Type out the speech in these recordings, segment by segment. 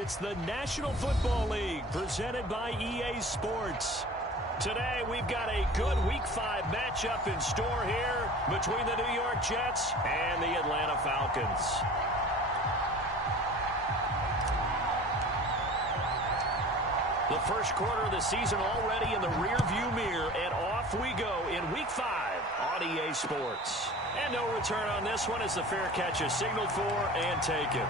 It's the National Football League presented by EA Sports. Today, we've got a good Week 5 matchup in store here between the New York Jets and the Atlanta Falcons. The first quarter of the season already in the rearview mirror, and off we go in Week 5 on EA Sports. And no return on this one as the fair catch is signaled for and taken.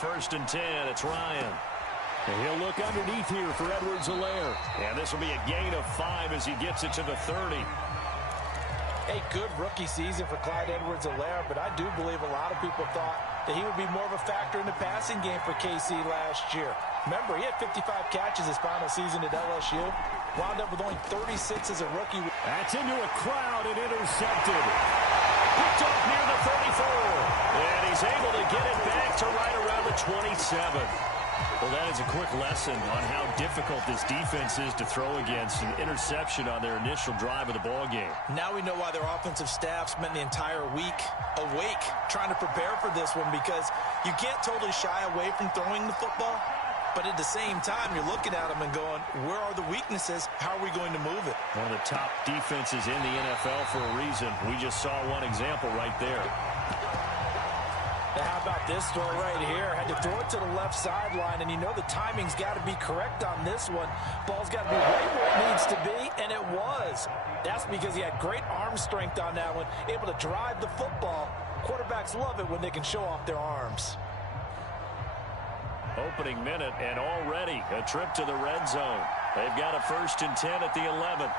First and 10, it's Ryan. And he'll look underneath here for Edwards-Helaire. And this will be a gain of 5 as he gets it to the 30. A good rookie season for Clyde Edwards-Helaire, but I do believe a lot of people thought that he would be more of a factor in the passing game for KC last year. Remember, he had 55 catches his final season at LSU. Wound up with only 36 as a rookie. That's into a crowd and intercepted. Picked up near the 34. And he's able to get it back to right around the 27. Well, that is a quick lesson on how difficult this defense is to throw against. An interception on their initial drive of the ballgame. Now we know why their offensive staff spent the entire week awake trying to prepare for this one, because you can't totally shy away from throwing the football. But at the same time, you're looking at them and going, where are the weaknesses? How are we going to move it? One of the top defenses in the NFL for a reason. We just saw one example right there. Now, how about this throw right here? Had to throw it to the left sideline, and you know the timing's got to be correct on this one. Ball's got to be right where it needs to be, and it was. That's because he had great arm strength on that one, able to drive the football. Quarterbacks love it when they can show off their arms. Opening minute, and already a trip to the red zone. They've got a first and 10 at the 11.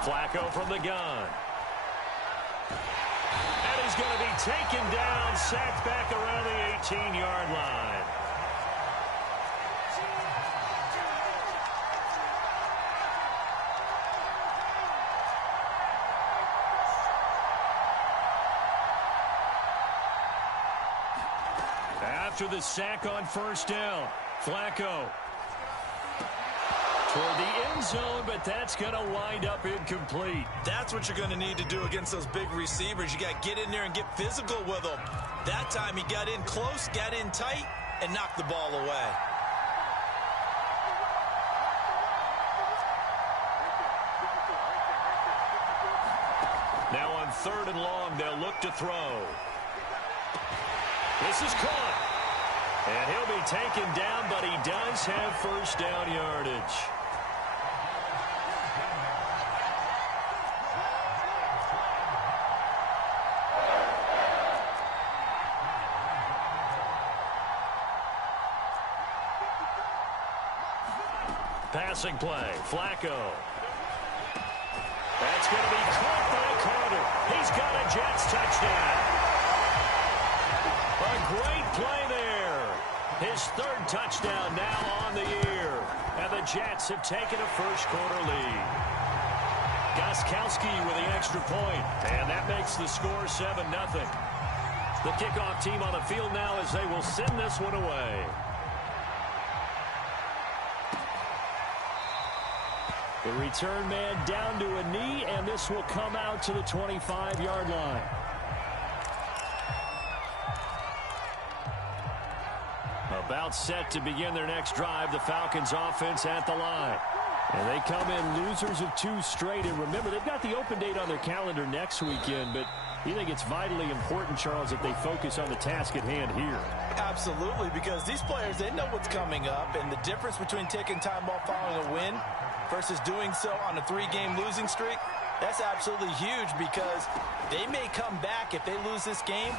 Flacco from the gun. And he's going to be taken down, sacked back around the 18-yard line. After the sack on first down, Flacco toward the end zone, but that's going to wind up incomplete. That's what you're going to need to do against those big receivers. You got to get in there and get physical with them. That time he got in close, got in tight, and knocked the ball away. Now on 3rd and long, they'll look to throw. This is caught. And he'll be taken down, but he does have first down yardage. Passing play, Flacco. That's going to be caught by Carter. He's got a Jets touchdown. A great play there. His 3rd touchdown now on the year. And the Jets have taken a first quarter lead. Gostkowski with the extra point. And that makes the score 7-0. The kickoff team on the field now as they will send this one away. The return man down to a knee, and this will come out to the 25-yard line. About set to begin their next drive, the Falcons offense at the line. And they come in losers of 2 straight. And remember, they've got the open date on their calendar next weekend, but you think it's vitally important, Charles, that they focus on the task at hand here? Absolutely, because these players, they know what's coming up, and the difference between taking time off following a win versus doing so on a 3-game losing streak, that's absolutely huge, because they may come back if they lose this game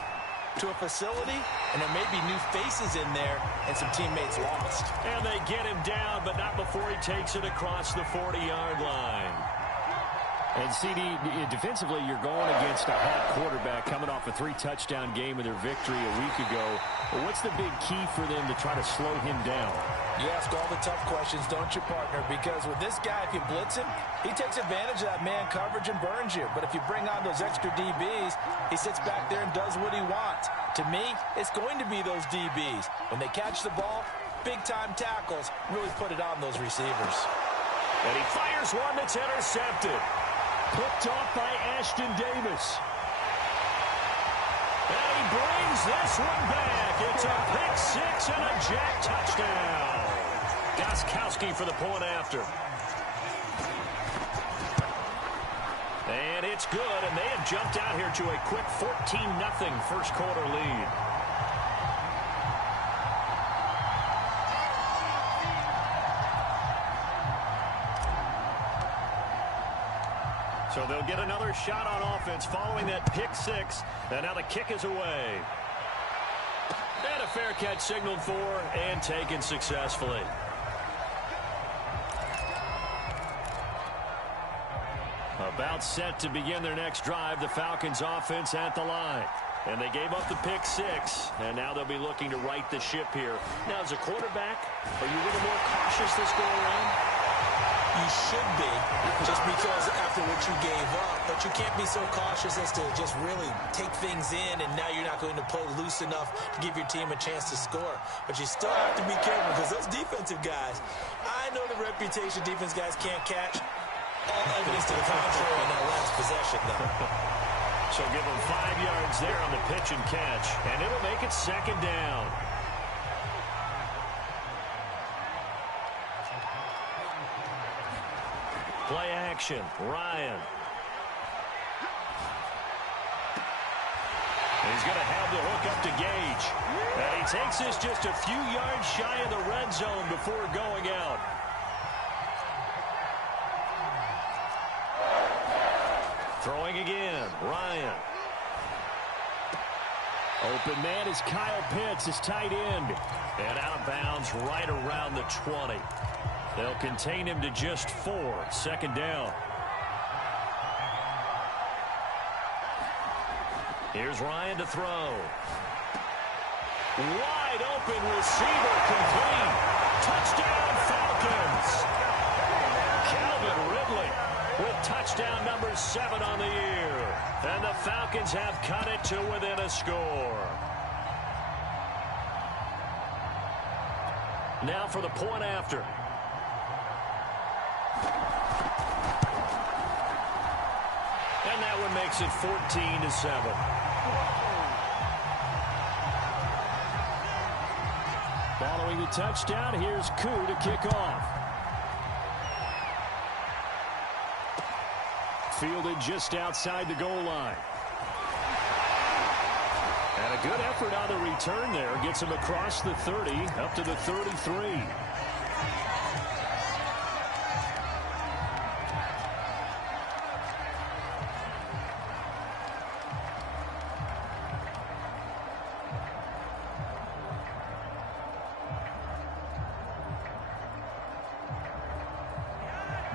to a facility, and there may be new faces in there and some teammates lost. And they get him down, but not before he takes it across the 40-yard line. And CD, defensively, you're going against a hot quarterback coming off a 3-touchdown game in their victory a week ago. But what's the big key for them to try to slow him down? You ask all the tough questions, don't you, partner? Because with this guy, if you blitz him, he takes advantage of that man coverage and burns you. But if you bring on those extra DBs, he sits back there and does what he wants. To me, it's going to be those DBs. When they catch the ball, big-time tackles really put it on those receivers. And he fires one that's intercepted. Picked off by Ashton Davis. And he brings this one back. It's a pick six and a jack touchdown. Gostkowski for the point after. And it's good, and they have jumped out here to a quick 14-0 first quarter lead. So they'll get another shot on offense following that pick six. And now the kick is away. And a fair catch signaled for and taken successfully. About set to begin their next drive. The Falcons offense at the line. And they gave up the pick six. And now they'll be looking to right the ship here. Now, as a quarterback, are you a little more cautious this go around? You should be, just because after what you gave up. But you can't be so cautious as to just really take things in, and now you're not going to play loose enough to give your team a chance to score. But you still have to be careful, because those defensive guys, I know the reputation defense guys can't catch. All evidence to the contrary in that last possession, though. So give them 5 yards there on the pitch and catch, and it'll make it second down. Play action, Ryan. He's going to have the hook up to Gage. And he takes this just a few yards shy of the red zone before going out. Throwing again, Ryan. Open man is Kyle Pitts, his tight end. And out of bounds right around the 20. They'll contain him to just 4. Second down. Here's Ryan to throw. Wide open receiver complete. Touchdown Falcons. Calvin Ridley with touchdown number 7 on the year. And the Falcons have cut it to within a score. Now for the point after. And that one makes it 14-7. Following the touchdown, here's Koo to kick off. Fielded just outside the goal line. And a good effort on the return there. Gets him across the 30, up to the 33.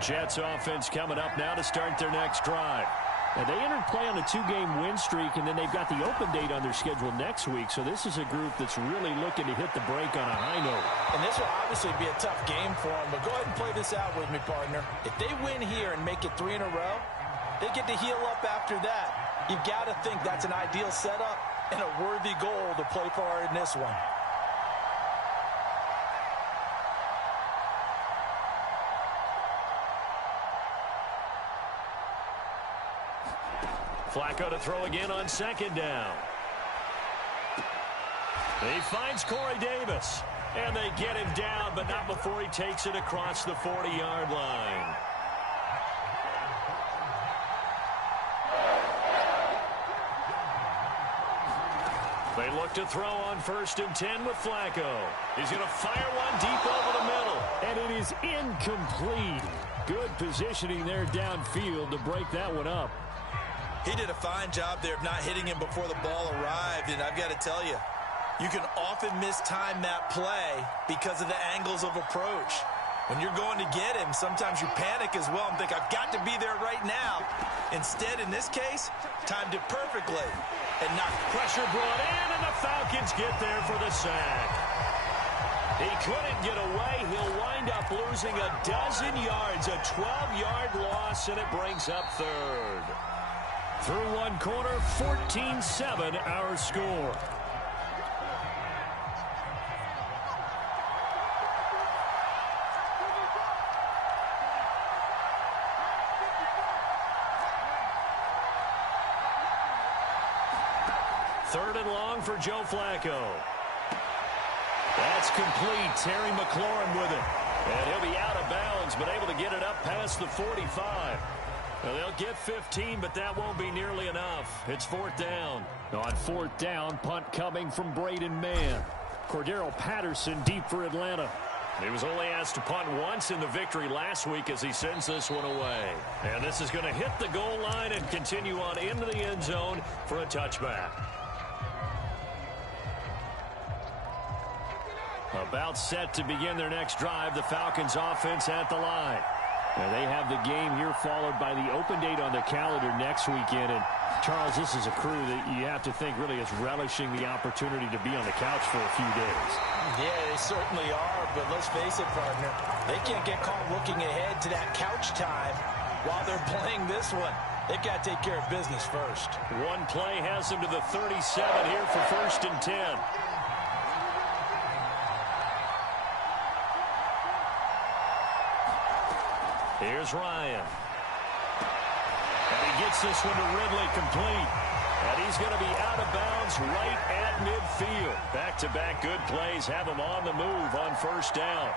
Jets offense coming up now to start their next drive. Now, they entered play on a 2-game win streak, and then they've got the open date on their schedule next week. So this is a group that's really looking to hit the break on a high note. And this will obviously be a tough game for them, but go ahead and play this out with me, partner. If they win here and make it 3 in a row, they get to heal up after that. You've got to think that's an ideal setup and a worthy goal to play for in this one. Flacco to throw again on second down. He finds Corey Davis. And they get him down, but not before he takes it across the 40-yard line. They look to throw on 1st and 10 with Flacco. He's going to fire one deep over the middle. And it is incomplete. Good positioning there downfield to break that one up. He did a fine job there of not hitting him before the ball arrived, and I've got to tell you, you can often mistime that play because of the angles of approach. When you're going to get him, sometimes you panic as well and think, I've got to be there right now. Instead, in this case, timed it perfectly. And not pressure brought in, and the Falcons get there for the sack. He couldn't get away. He'll wind up losing a dozen yards, a 12-yard loss, and it brings up third. Through one quarter, 14-7 our score. Third and long for Joe Flacco. That's complete. Terry McLaurin with it. And he'll be out of bounds, but able to get it up past the 45. Now they'll get 15, but that won't be nearly enough. It's fourth down. On fourth down, punt coming from Braden Mann. Cordero Patterson deep for Atlanta. He was only asked to punt once in the victory last week as he sends this one away. And this is going to hit the goal line and continue on into the end zone for a touchback. About set to begin their next drive, the Falcons offense at the line. And they have the game here followed by the open date on the calendar next weekend. And Charles, this is a crew that you have to think really is relishing the opportunity to be on the couch for a few days. Yeah, they certainly are, but let's face it, partner. They can't get caught looking ahead to that couch time while they're playing this one. They've got to take care of business first. One play has them to the 37 here for 1st and 10. Here's Ryan. And he gets this one to Ridley complete. And he's going to be out of bounds right at midfield. Back-to-back good plays have him on the move on 1st down.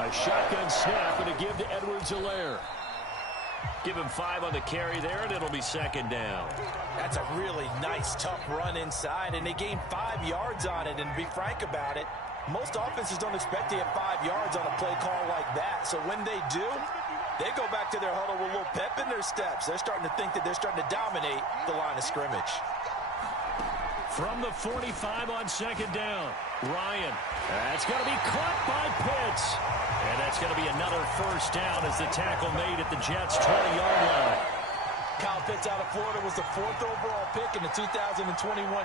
A shotgun snap and a give to Edwards-Helaire. Give him 5 on the carry there, and it'll be 2nd down. That's a really nice, tough run inside, and they gained 5 yards on it. And to be frank about it, most offenses don't expect to get 5 yards on a play call like that. So when they do, they go back to their huddle with a little pep in their steps. They're starting to think that they're starting to dominate the line of scrimmage. From the 45 on 2nd down, Ryan. That's going to be caught by Pitts. And that's going to be another 1st down as the tackle made at the Jets' 20-yard line. Kyle Pitts out of Florida was the 4th overall pick in the 2021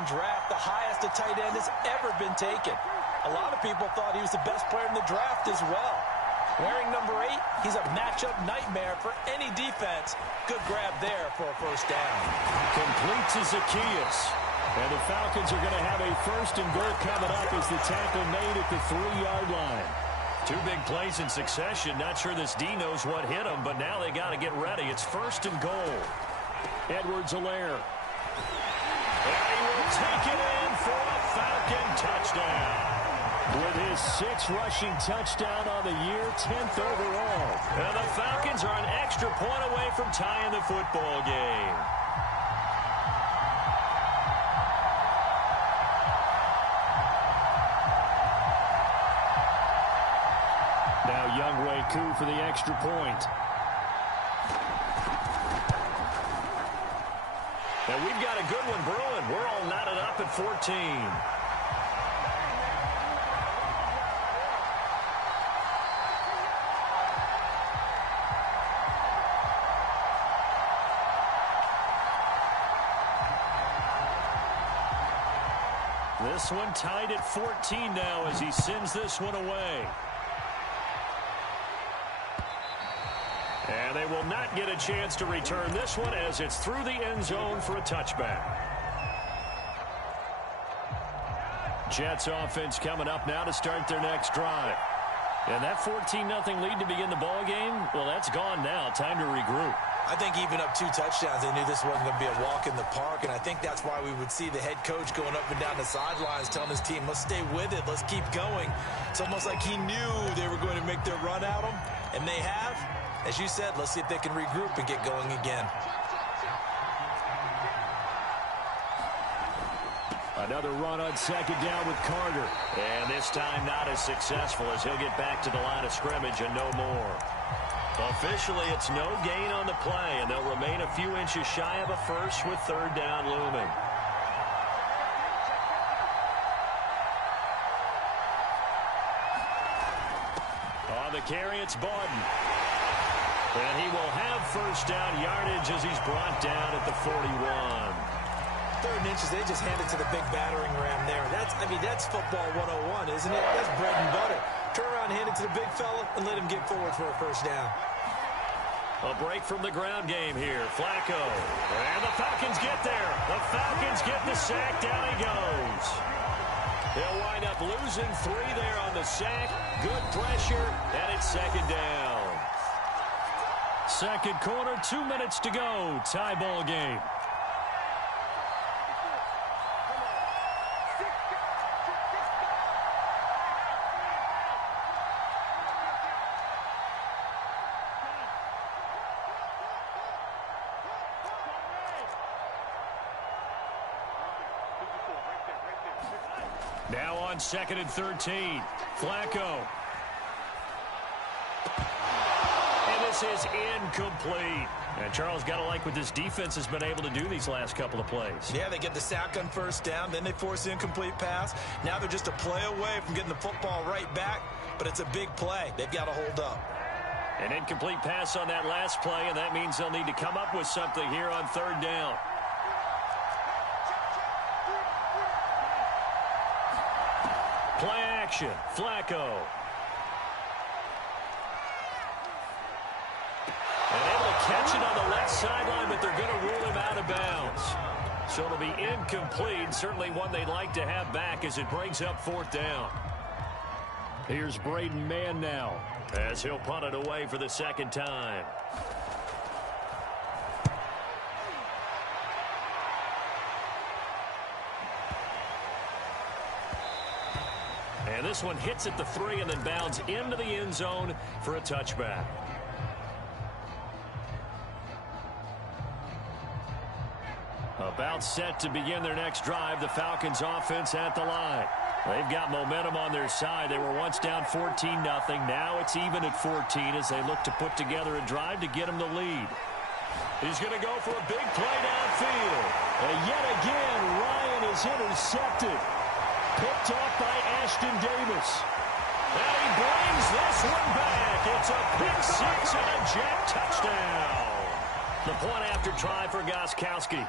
draft, the highest a tight end has ever been taken. A lot of people thought he was the best player in the draft as well. Wearing number 8, he's a matchup nightmare for any defense. Good grab there for a 1st down. Complete to Zacchaeus. And the Falcons are going to have a 1st and goal coming up as the tackle made at the 3-yard line. 2 big plays in succession. Not sure this D knows what hit him, but now they got to get ready. It's 1st and goal. Edwards-Helaire. And he will take it in for a Falcon touchdown. With his 6th rushing touchdown on the year, 10th overall. And the Falcons are an extra point away from tying the football game. Now Younghoe Koo for the extra point. And we've got a good one brewing. We're all knotted up at 14. This one tied at 14 now as he sends this one away. And they will not get a chance to return this one as it's through the end zone for a touchback. Jets offense coming up now to start their next drive. And that 14-0 lead to begin the ball game, well, that's gone now. Time to regroup. I think even up 2 touchdowns, they knew this wasn't going to be a walk in the park, and I think that's why we would see the head coach going up and down the sidelines telling his team, let's stay with it, let's keep going. It's almost like he knew they were going to make their run at him, and they have. As you said, let's see if they can regroup and get going again. Another run on 2nd down with Carter. And this time not as successful as he'll get back to the line of scrimmage and no more. Officially, it's no gain on the play, and they'll remain a few inches shy of a 1st with 3rd down looming. On the carry, it's Bawden. And he will have first down yardage as he's brought down at the 41. 3rd and inches, they just hand it to the big battering ram there. That's football 101, isn't it? That's bread and butter. Turn around, hand it to the big fella, and let him get forward for a first down. A break from the ground game here. Flacco. And the Falcons get there. The Falcons get the sack. Down he goes. They'll wind up losing 3 there on the sack. Good pressure, and it's 2nd down. 2nd quarter, 2 minutes to go. Tie ball game. Now on 2nd and 13. Flacco. And this is incomplete. And Charles, got to like what this defense has been able to do these last couple of plays. Yeah, they get the sack on first down, then they force the incomplete pass. Now they're just a play away from getting the football right back, but it's a big play. They've got to hold up. An incomplete pass on that last play, and that means they'll need to come up with something here on 3rd down. Play action. Flacco. And able to catch it on the left sideline, but they're going to rule him out of bounds. So it'll be incomplete. Certainly one they'd like to have back as it brings up 4th down. Here's Braden Mann now as he'll punt it away for the 2nd time. And this one hits at the 3 and then bounds into the end zone for a touchback. About set to begin their next drive, the Falcons offense at the line. They've got momentum on their side. They were once down 14-0. Now it's even at 14 as they look to put together a drive to get them the lead. He's going to go for a big play downfield. And yet again, Ryan is intercepted. Picked off by Ashton Davis. And he brings this one back. It's a pick 6 and a jet touchdown. The point after try for Gostkowski.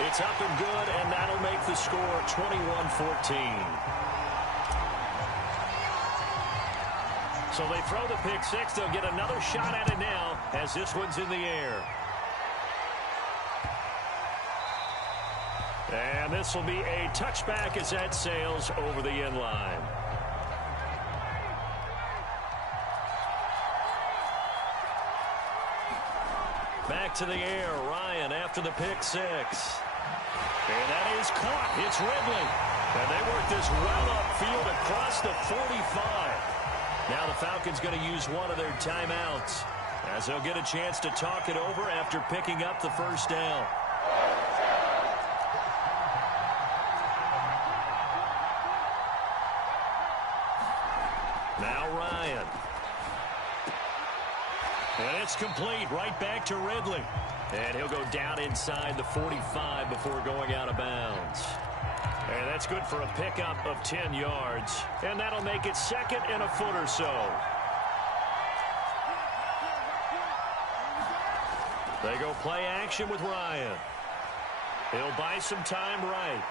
It's up and good, and that'll make the score 21-14. So they throw the pick 6. They'll get another shot at it now as this one's in the air. And this will be a touchback as that sails over the end line. Back to the air, Ryan after the pick 6. And that is caught. It's Ridley. And they work this well upfield across the 45. Now the Falcons going to use one of their timeouts as they'll get a chance to talk it over after picking up the first down. Now Ryan. And it's complete right back to Ridley. And he'll go down inside the 45 before going out of bounds. And that's good for a pickup of 10 yards. And that'll make it 2nd and a foot or so. They go play action with Ryan. He'll buy some time right.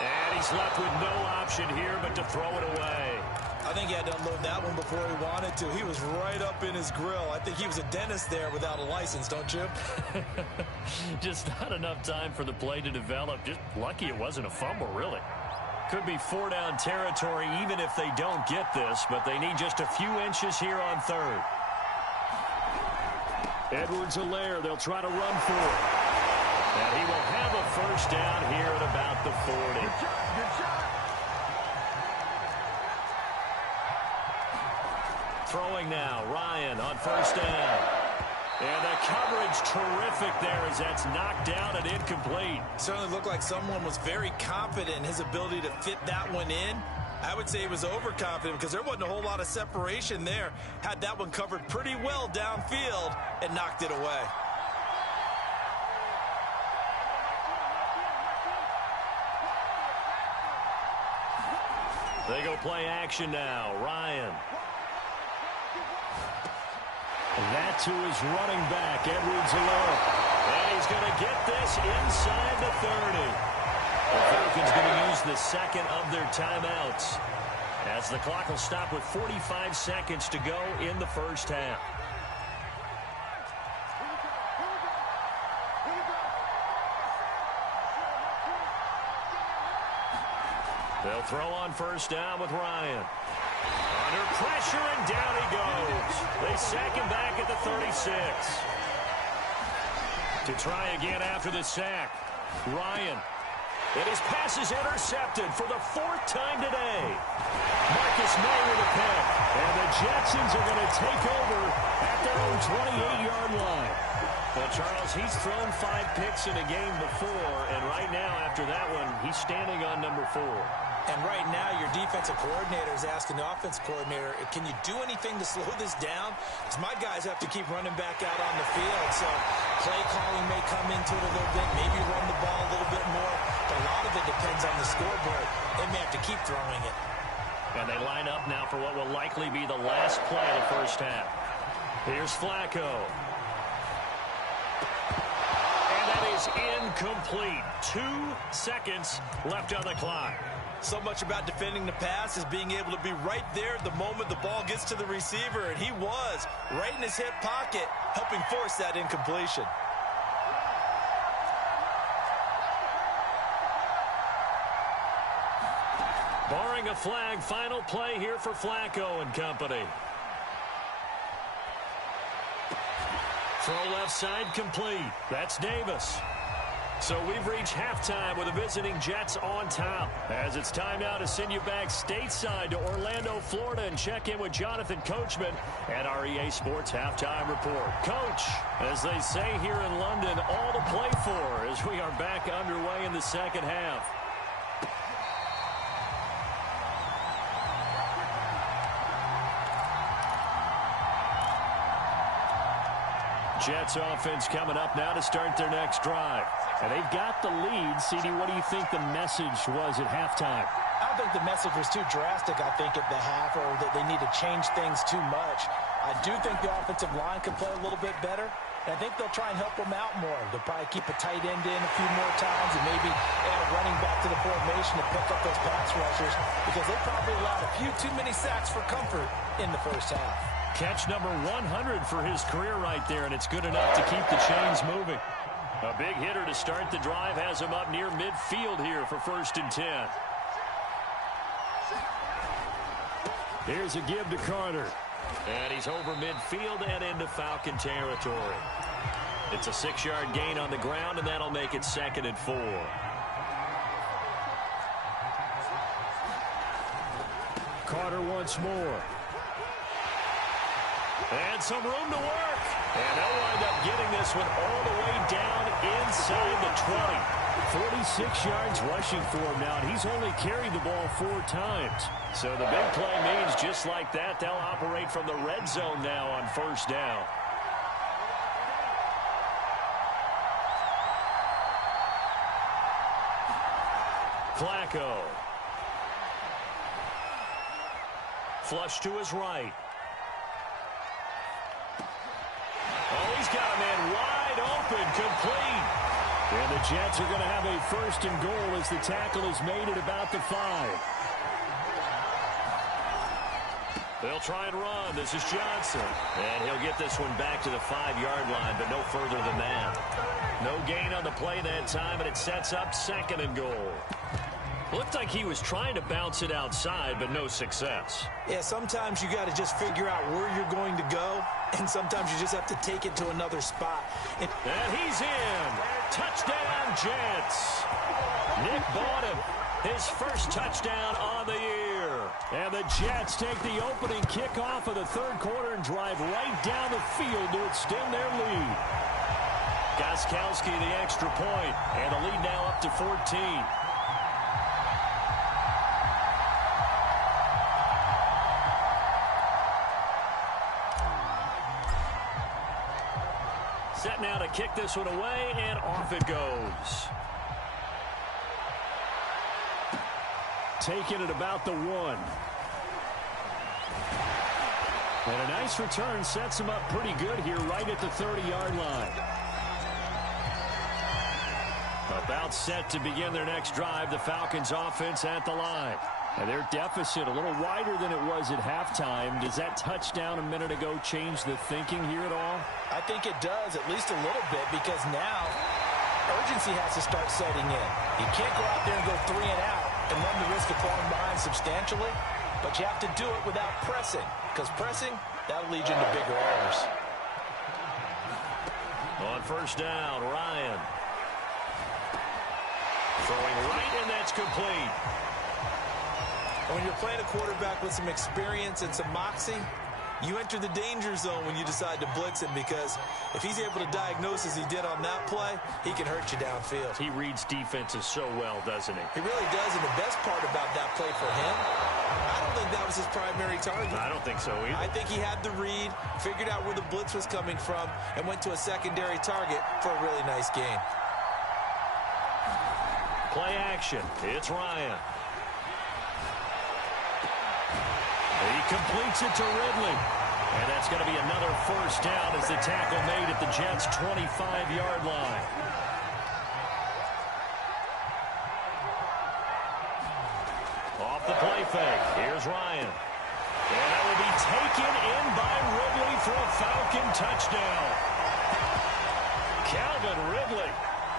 And he's left with no option here but to throw it away. I think he had to unload that one before he wanted to. He was right up in his grill. I think he was a dentist there without a license, don't you? Just not enough time for the play to develop. Just lucky it wasn't a fumble, really. Could be 4-down territory even if they don't get this, but they need just a few inches here on 3rd. Edwards-Helaire, they'll try to run for it. And he will have a first down here at about the 40. Good shot. Throwing now, Ryan on first down. And the coverage terrific there as that's knocked down and incomplete. Certainly looked like someone was very confident in his ability to fit that one in. I would say he was overconfident because there wasn't a whole lot of separation there. Had that one covered pretty well downfield and knocked it away. They go play action now. Ryan. And that to his running back, Edwards alone. And he's going to get this inside the 30. The Falcons going to use the second of their timeouts, as the clock will stop with 45 seconds to go in the first half. They'll throw on first down with Ryan. Under pressure, and down he goes. They sack him back at the 36. To try again after the sack, Ryan. And his pass is intercepted for the fourth time today. Marcus May with a pick. And the Jetsons are going to take over at their own 28-yard line. Well, Charles, he's thrown 5 picks in a game before, and right now, after that one, he's standing on number 4. And right now, your defensive coordinator is asking the offense coordinator, can you do anything to slow this down? Because my guys have to keep running back out on the field. So play calling may come into it a little bit, maybe run the ball a little bit more. But a lot of it depends on the scoreboard. They may have to keep throwing it. And they line up now for what will likely be the last play of the first half. Here's Flacco. And that is incomplete. 2 seconds left on the clock. So much about defending the pass is being able to be right there the moment the ball gets to the receiver, and he was right in his hip pocket, helping force that incompletion. Barring a flag, final play here for Flacco and company. Throw left side complete. That's Davis. So we've reached halftime with the visiting Jets on top. As it's time now to send you back stateside to Orlando, Florida, and check in with Jonathan Coachman at our EA Sports Halftime Report. Coach, as they say here in London, all to play for as we are back underway in the second half. Jets offense coming up now to start their next drive. And they've got the lead. CD, what do you think the message was at halftime? I don't think the message was too drastic, I think, at the half, or that they need to change things too much. I do think the offensive line can play a little bit better, and I think they'll try and help them out more. They'll probably keep a tight end in a few more times and maybe add a running back to the formation to pick up those pass rushers, because they probably allowed a few too many sacks for comfort in the first half. Catch number 100 for his career right there, and it's good enough to keep the chains moving. A big hitter to start the drive has him up near midfield here for 1st and 10. Here's a give to Carter. And he's over midfield and into Falcon territory. It's a 6-yard gain on the ground, and that'll make it 2nd and 4. Carter once more. And some room to work. And they'll wind up getting this one all the way down inside the 20. 46 yards rushing for him now, and he's only carried the ball 4 times. So the big play means just like that, they'll operate from the red zone now on 1st down. Flacco. Flush to his right. Oh, he's got a man wide open, complete. And the Jets are going to have a 1st and goal as the tackle is made at about the 5. They'll try and run. This is Johnson. And he'll get this one back to the 5-yard line, but no further than that. No gain on the play that time, and it sets up 2nd and goal. Looked like he was trying to bounce it outside, but no success. Yeah, sometimes you got to just figure out where you're going to go, and sometimes you just have to take it to another spot. And he's in. Touchdown, Jets. Nick Bottom, his first touchdown on the year. And the Jets take the opening kickoff of the 3rd quarter and drive right down the field to extend their lead. Gostkowski the extra point, and the lead now up to 14. Set now to kick this one away, and off it goes. taken at about the 1. And a nice return sets them up pretty good here right at the 30-yard line. About set to begin their next drive. The Falcons offense at the line. And their deficit a little wider than it was at halftime. Does that touchdown a minute ago change the thinking here at all? I think it does, at least a little bit, because now urgency has to start setting in. You can't go out there and go 3 and out and run the risk of falling behind substantially, but you have to do it without pressing, because pressing, that'll lead you into bigger errors. On first down, Ryan. Throwing right, and that's complete. When you're playing a quarterback with some experience and some moxie, you enter the danger zone when you decide to blitz him, because if he's able to diagnose as he did on that play, he can hurt you downfield. He reads defenses so well, doesn't he? He really does, and the best part about that play for him, I don't think that was his primary target. I don't think so either. I think he had the read, figured out where the blitz was coming from, and went to a secondary target for a really nice gain. Play action. It's Ryan. He completes it to Ridley. And that's going to be another first down as the tackle made at the Jets' 25-yard line. Off the play fake. Here's Ryan. And that will be taken in by Ridley for a Falcon touchdown. Calvin Ridley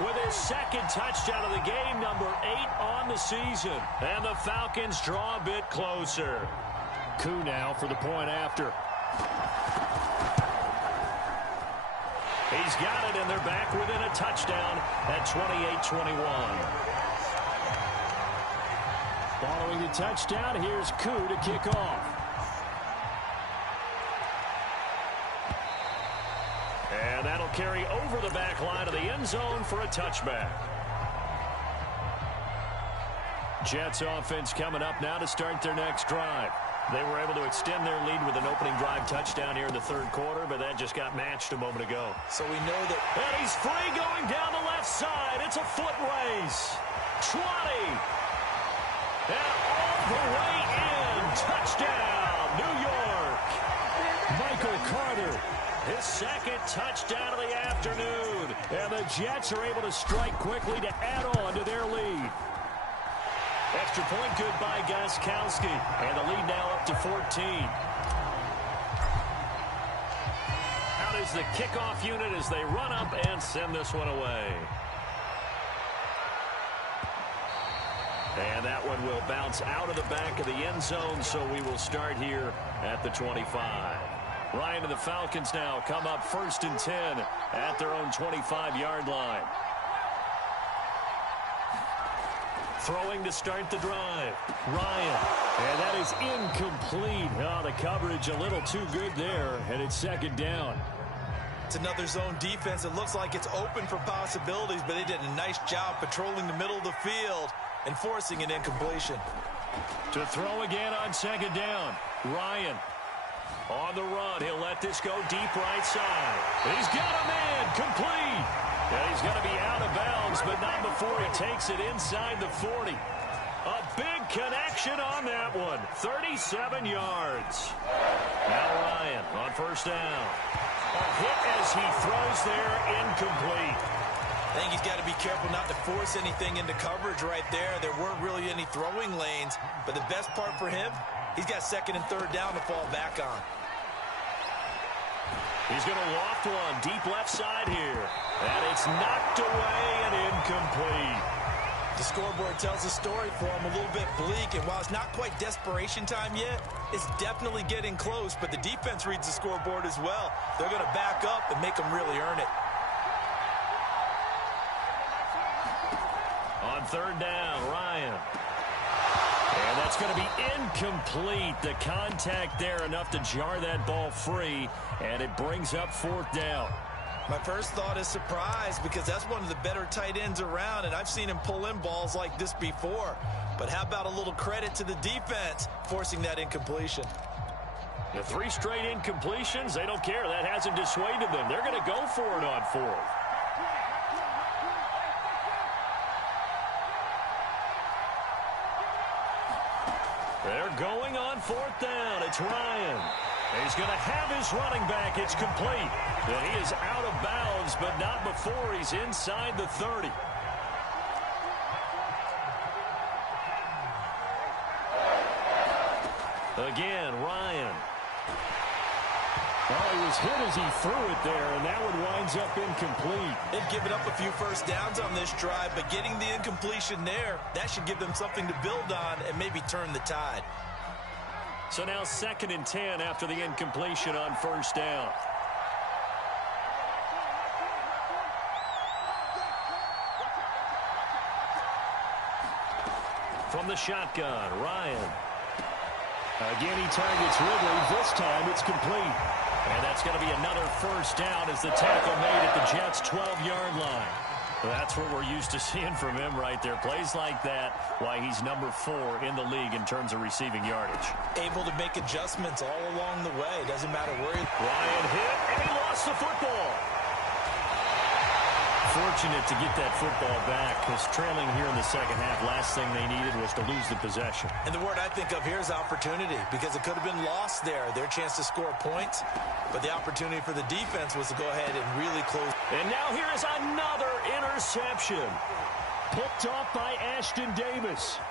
with his second touchdown of the game, number 8 on the season. And the Falcons draw a bit closer. Coup now for the point after. He's got it, and they're back within a touchdown at 28-21. Following the touchdown, here's Coup to kick off. And that'll carry over the back line of the end zone for a touchback. Jets offense coming up now to start their next drive. They were able to extend their lead with an opening drive touchdown here in the third quarter, but that just got matched a moment ago. So we know that... And he's free going down the left side. It's a foot race. 20. And all the way in. Touchdown, New York. Michael Carter, his second touchdown of the afternoon. And the Jets are able to strike quickly to add on to their lead. Extra point good by Gostkowski. And the lead now up to 14. Out is the kickoff unit as they run up and send this one away. And that one will bounce out of the back of the end zone, so we will start here at the 25. Ryan and the Falcons now come up 1st and 10 at their own 25-yard line. Throwing to start the drive. Ryan. And that is incomplete. Oh, the coverage a little too good there, and it's second down. It's another zone defense. It looks like it's open for possibilities, but they did a nice job patrolling the middle of the field and forcing an incompletion. To throw again on second down. Ryan on the run. He'll let this go deep right side. He's got a man. Complete. And he's going to be out of bounds, but not before he takes it inside the 40. A big connection on that one. 37 yards. Now Ryan on first down. A hit as he throws there, incomplete. I think he's got to be careful not to force anything into coverage right there. There weren't really any throwing lanes, but the best part for him, he's got second and third down to fall back on. He's going to loft one deep left side here. And it's knocked away and incomplete. The scoreboard tells a story for him, a little bit bleak, and while it's not quite desperation time yet, it's definitely getting close, but the defense reads the scoreboard as well. They're going to back up and make them really earn it. On third down, Ryan. And that's going to be incomplete. The contact there enough to jar that ball free, and it brings up fourth down. My first thought is surprise, because that's one of the better tight ends around, and I've seen him pull in balls like this before. But how about a little credit to the defense forcing that incompletion? The 3 straight incompletions, they don't care. That hasn't dissuaded them. They're going to go for it on fourth. They're going on fourth down. It's Ryan. He's going to have his running back. It's complete. And he is out of bounds, but not before he's inside the 30. Again, Ryan. Well, he was hit as he threw it there, and that one winds up incomplete. They've given up a few first downs on this drive, but getting the incompletion there, that should give them something to build on and maybe turn the tide. So now 2nd and 10 after the incompletion on first down. From the shotgun, Ryan. Again, he targets Ridley. This time it's complete. And that's going to be another first down as the tackle made at the Jets' 12-yard line. That's what we're used to seeing from him right there. Plays like that, why he's number 4 in the league in terms of receiving yardage. Able to make adjustments all along the way. Doesn't matter where he... Ryan hit, and he lost the football. Fortunate to get that football back, because trailing here in the second half, last thing they needed was to lose the possession. And the word I think of here is opportunity, because it could have been lost there, their chance to score points. But the opportunity for the defense was to go ahead and really close. And now here is another interception. Picked off by Ashton Davis.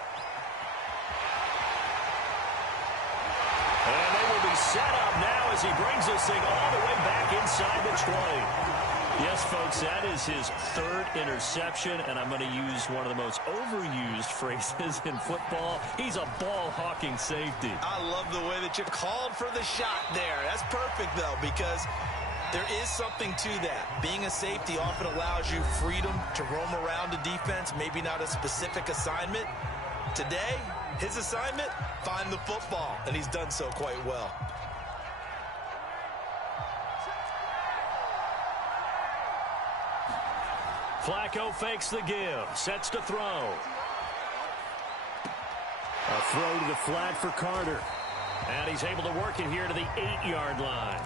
And they will be set up now as he brings this thing all the way back inside the 20. Yes, folks, that is his 3rd interception, and I'm going to use one of the most overused phrases in football. He's a ball-hawking safety. I love the way that you called for the shot there. That's perfect, though, because there is something to that. Being a safety often allows you freedom to roam around the defense, maybe not a specific assignment. Today, his assignment, find the football, and he's done so quite well. Flacco fakes the give, sets to throw. A throw to the flat for Carter. And he's able to work it here to the 8-yard line.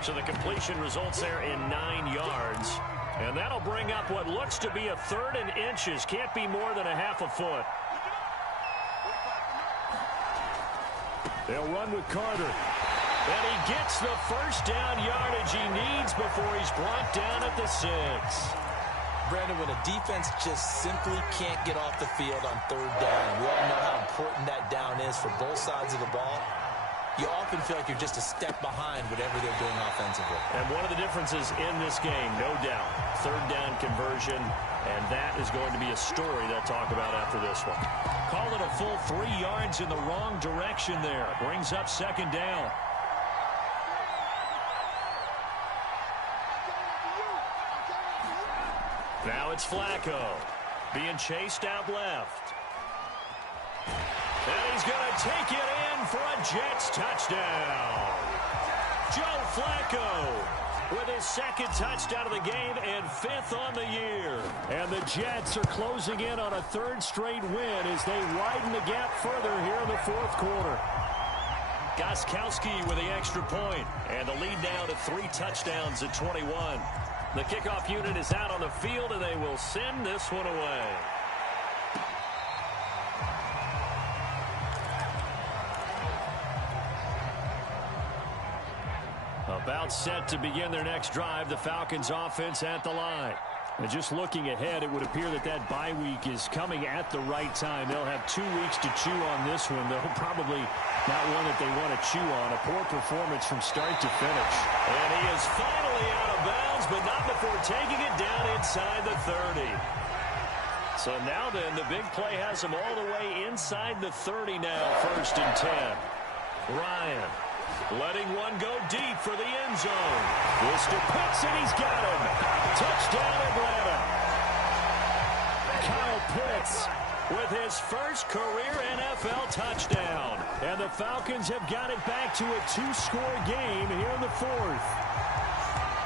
So the completion results there in 9 yards. And that'll bring up what looks to be a 3rd and inches. Can't be more than a half a foot. They'll run with Carter. And he gets the first down yardage he needs before he's brought down at the 6. Brandon, when a defense just simply can't get off the field on 3rd down, we all know how important that down is for both sides of the ball. You often feel like you're just a step behind whatever they're doing offensively. And one of the differences in this game, no doubt, 3rd down conversion, and that is going to be a story they'll talk about after this one. Call it a full 3 yards in the wrong direction there. Brings up 2nd down. Now it's Flacco being chased out left. And he's going to take it in for a Jets touchdown. Joe Flacco with his 2nd touchdown of the game and 5th on the year. And the Jets are closing in on a 3rd straight win as they widen the gap further here in the 4th quarter. Gostkowski with the extra point, and the lead now to 3 touchdowns at 21. The kickoff unit is out on the field, and they will send this one away. About set to begin their next drive, the Falcons offense at the line. And just looking ahead, it would appear that that bye week is coming at the right time. They'll have 2 weeks to chew on this one, though probably not one that they want to chew on. A poor performance from start to finish. And he is finally out of bounds, but not before taking it down inside the 30. So now then, the big play has him all the way inside the 30 now, 1st and 10. Ryan letting one go deep for the end zone. Mr. Pitts, and he's got him. Touchdown, Atlanta. Kyle Pitts with his first career NFL touchdown. And the Falcons have got it back to a 2-score game here in the 4th.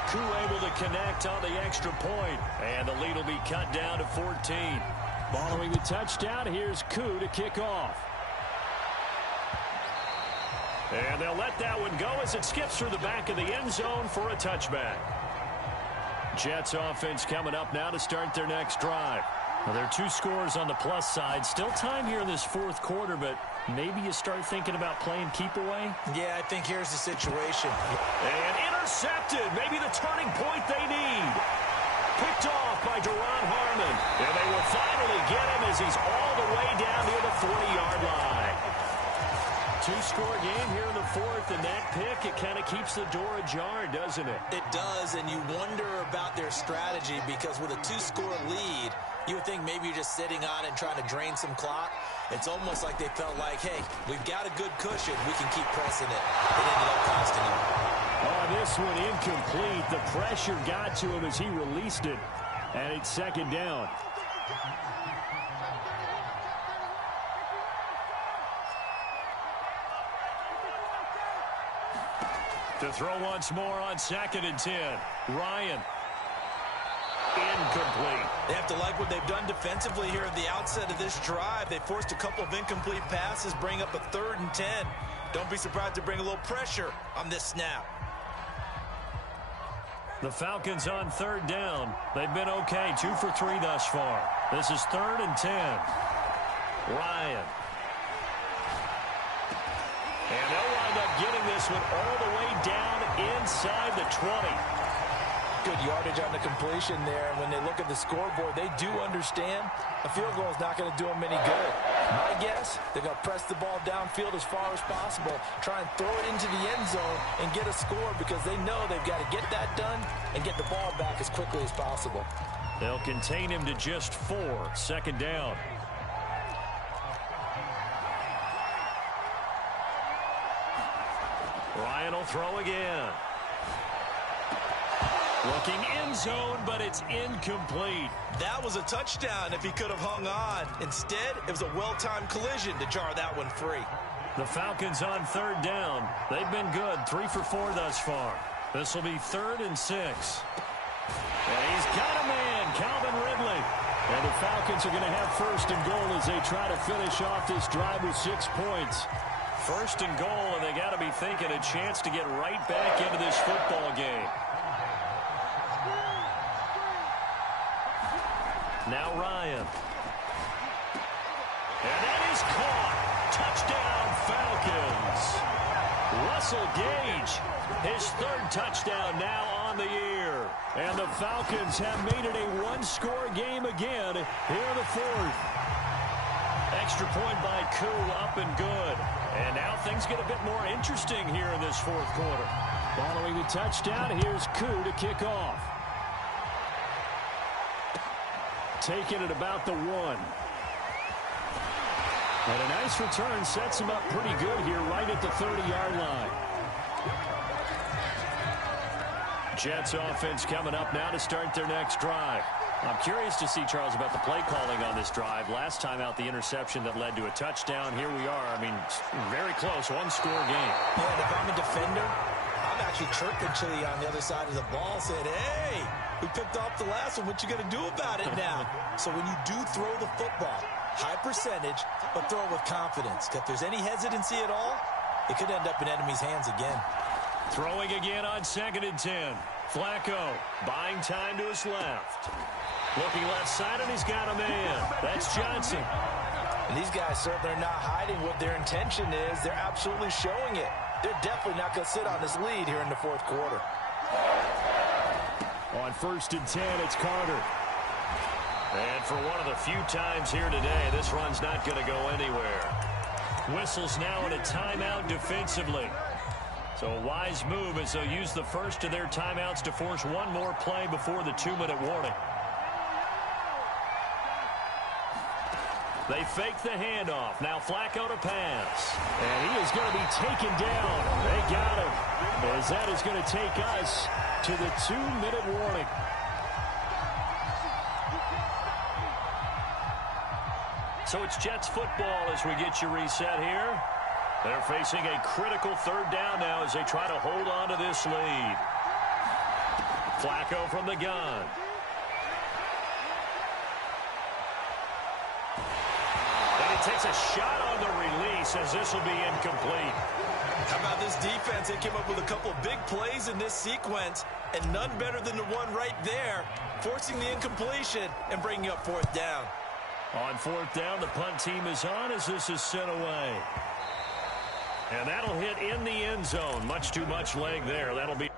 Koo able to connect on the extra point, and the lead will be cut down to 14. Following the touchdown, here's Koo to kick off. And they'll let that one go as it skips through the back of the end zone for a touchback. Jets offense coming up now to start their next drive. Well, there are 2 scores on the plus side. Still time here in this fourth quarter, but maybe you start thinking about playing keep away? Yeah, I think here's the situation. And intercepted. Maybe the turning point they need. Picked off by Duron Harmon. And they will finally get him as he's all the way down near the 40-yard line. 2-score game here in the fourth, and that pick, it kind of keeps the door ajar, doesn't it? It does, and you wonder about their strategy because with a 2-score lead, you would think maybe you're just sitting on it and trying to drain some clock. It's almost like they felt like, hey, we've got a good cushion. We can keep pressing it. It ended up costing them. Oh, this one incomplete. The pressure got to him as he released it, and it's second down. To throw once more on 2nd and 10. Ryan. Incomplete. They have to like what they've done defensively here at the outset of this drive. They forced a couple of incomplete passes, bring up a 3rd and 10. Don't be surprised to bring a little pressure on this snap. The Falcons on 3rd down. They've been okay, 2 for 3 thus far. This is 3rd and 10. Ryan. And they'll wind up getting this one all the way down inside the 20. Good yardage on the completion there. And when they look at the scoreboard, they do understand a field goal is not going to do them any good. My guess, they're going to press the ball downfield as far as possible, try and throw it into the end zone and get a score because they know they've got to get that done and get the ball back as quickly as possible. They'll contain him to just 4. 2nd down. Ryan will throw again. Looking end zone, but it's incomplete. That was a touchdown if he could have hung on. Instead, it was a well-timed collision to jar that one free. The Falcons on 3rd down. They've been good, 3 for 4 thus far. This will be 3rd and 6. And he's got a man, Calvin Ridley. And the Falcons are going to have 1st and goal as they try to finish off this drive with 6 points. 1st and goal, and they got to be thinking a chance to get right back into this football game. Now Ryan. And that is caught. Touchdown, Falcons. Russell Gage, his 3rd touchdown now on the year. And the Falcons have made it a 1-score game again here in the 4th. Extra point by Koo, up and good. And now things get a bit more interesting here in this 4th quarter. Following the touchdown, here's Koo to kick off. Taking it about the 1. And a nice return sets him up pretty good here right at the 30-yard line. Jets offense coming up now to start their next drive. I'm curious to see, Charles, about the play calling on this drive. Last time out, the interception that led to a touchdown. Here we are. I mean, very close, 1-score game. Yeah, and if I'm a defender, I'm actually chirping Chili on the other side of the ball, saying, hey, we picked off the last one. What you going to do about it now? So when you do throw the football, high percentage, but throw it with confidence. If there's any hesitancy at all, it could end up in enemy's hands again. Throwing again on 2nd and 10. Flacco buying time to his left. Looking left side, and he's got a man. That's Johnson. And these guys certainly are not hiding what their intention is. They're absolutely showing it. They're definitely not going to sit on this lead here in the 4th quarter. On 1st and 10, it's Carter. And for one of the few times here today, this run's not going to go anywhere. Whistles now in a timeout defensively. So a wise move as they'll use the first of their timeouts to force one more play before the 2-minute warning. They fake the handoff. Now Flacco to pass. And he is going to be taken down. They got him. As that is going to take us to the 2-minute warning. So it's Jets football as we get you reset here. They're facing a critical 3rd down now as they try to hold on to this lead. Flacco from the gun. And he takes a shot on the release as this will be incomplete. How about this defense? They came up with a couple of big plays in this sequence, and none better than the one right there, forcing the incompletion and bringing up 4th down. On fourth down, the punt team is on as this is sent away. And that'll hit in the end zone. Much too much leg there. That'll be...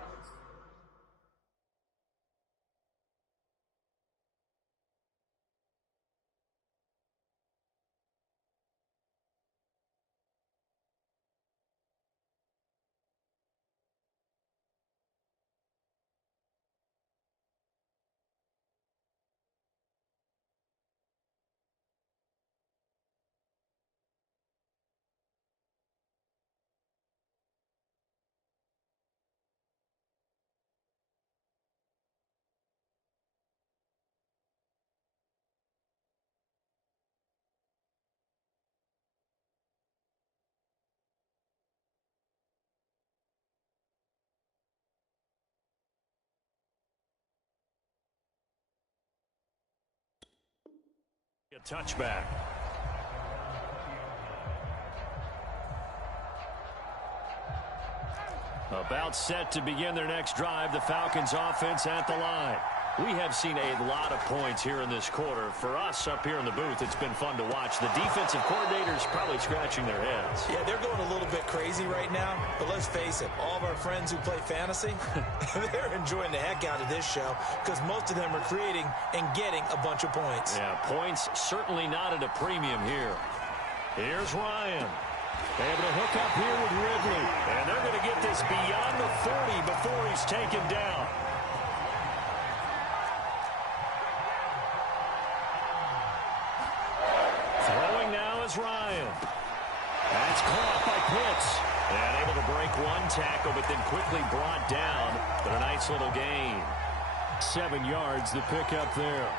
A touchback. About set to begin their next drive. The Falcons offense at the line. We have seen a lot of points here in this quarter. For us up here in the booth, it's been fun to watch. The defensive coordinators probably scratching their heads. Yeah, they're going a little bit crazy right now. But let's face it, all of our friends who play fantasy, they're enjoying the heck out of this show because most of them are creating and getting a bunch of points. Yeah, points certainly not at a premium here. Here's Ryan. Able to hook up here with Ridley. And they're going to get this beyond the 40 before he's taken down. Throwing now is Ryan. That's caught by Pitts. And able to break one tackle, but then quickly brought down. But a nice little gain. 7 yards, the pickup there.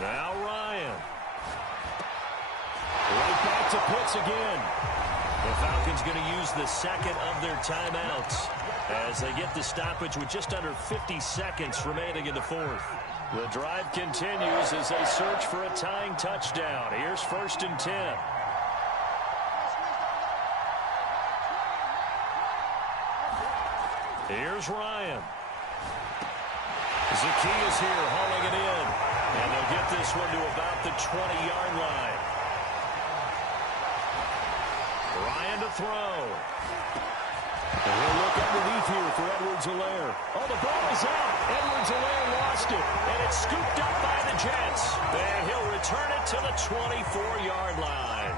Now Ryan. Right back to Pitts again. The Falcons going to use the second of their timeouts as they get the stoppage with just under 50 seconds remaining in the fourth. The drive continues as they search for a tying touchdown. Here's 1st and 10. Here's Ryan. Zacchaeus here hauling it in. And they'll get this one to about the 20-yard line. Ryan to throw. And he'll look underneath here for Edwards-Helaire. Oh, the ball is out. Edwards-Helaire lost it. And it's scooped up by the Jets. And he'll return it to the 24-yard line.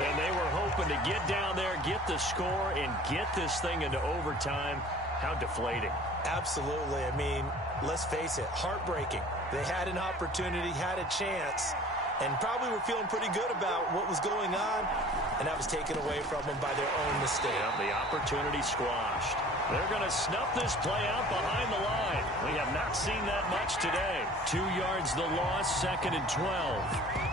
And they were hoping to get down there, get the score, and get this thing into overtime. How deflating. Absolutely. I mean, let's face it, heartbreaking. They had an opportunity, had a chance, and probably were feeling pretty good about what was going on, and that was taken away from them by their own mistake. Yeah, the opportunity squashed. They're going to snuff this play out behind the line. We have not seen that much today. 2 yards the loss, 2nd and 12.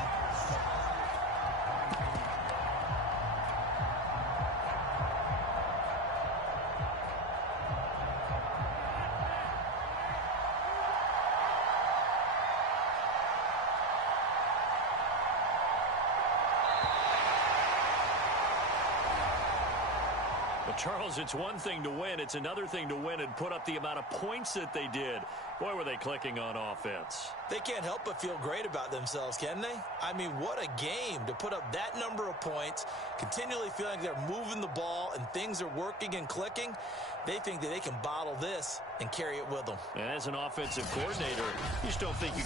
Charles, it's one thing to win. It's another thing to win and put up the amount of points that they did. Boy, were they clicking on offense. They can't help but feel great about themselves, can they? I mean, what a game to put up that number of points, continually feeling like they're moving the ball and things are working and clicking. They think that they can bottle this and carry it with them. And as an offensive coordinator, you just don't think you